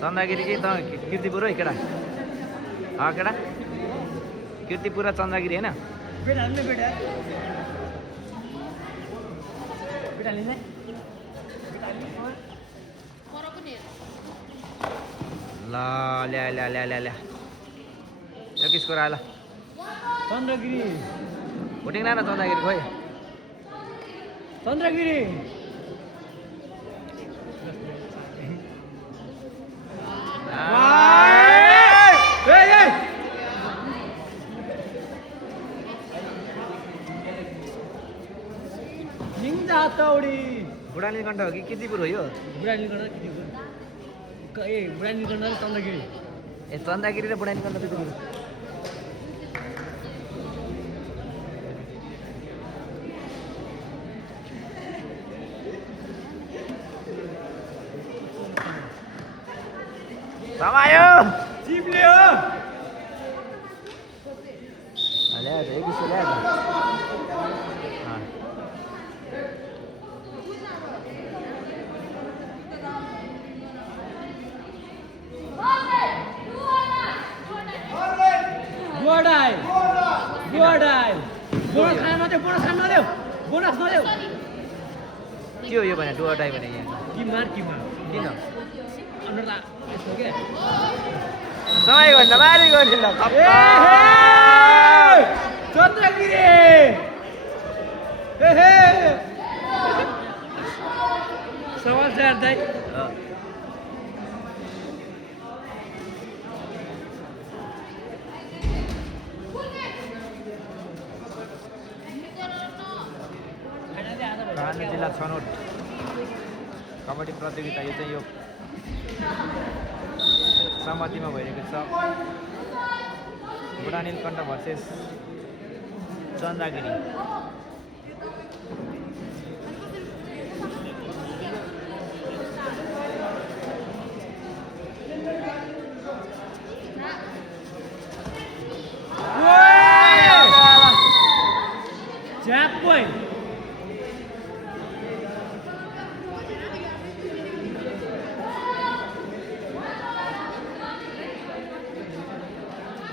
चन्दागिरी कि त कीर्तिपुर है केटा केटा कीर्तिपुर र चन्दागिरी होइन ल ल्या ल्या ल्या ल्या ल्या यो किसको आला चन्द्रगिरी भुटिङ ला न चन्दागिरी खोइ चन्द्रगिरी बुढानी कण्ठ हो कि कीर्तिपुर हो यो चन्द्रगिरी ए चन्दागिरी र बुढानी कण्ठ कीर्तिपुर समायो चिप्ले हो ल्याएर एक किसो ल्याएर के हो यो भने डुवाटाई भने यहाँ किन समय भन्दा मारी गर्ने ल चन्द्रगिरी समाचार दाइ जिल्ला छनौट कबड्डी प्रतियोगिता यो चाहिँ यो सहमतिमा भइरहेको छ बुढा नीलकण्ठ भर्सेस चन्दागिरी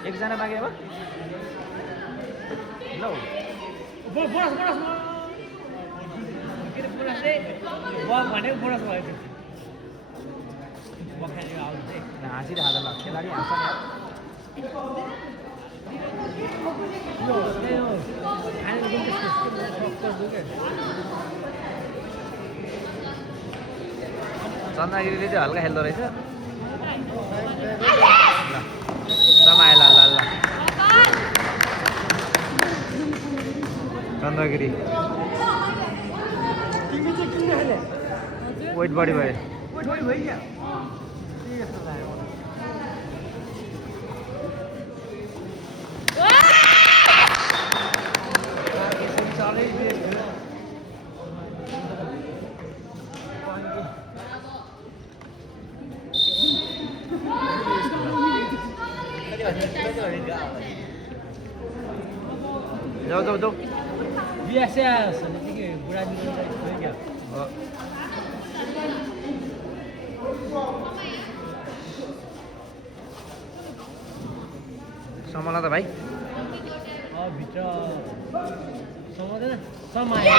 एकजना बाँकी अब ल हाँसिरहेको ल खेलाडी हाँस्छ चन्दागिरीले चाहिँ हल्का खेल्दो रहेछ समय ल ल ल चन्द्रगिरी वेट बढी भयो जाऊ जाऊ जाऊ VSS भनेदेखि बुढानीको क्या समाला त भाइ भित्र समाउँदैन समायो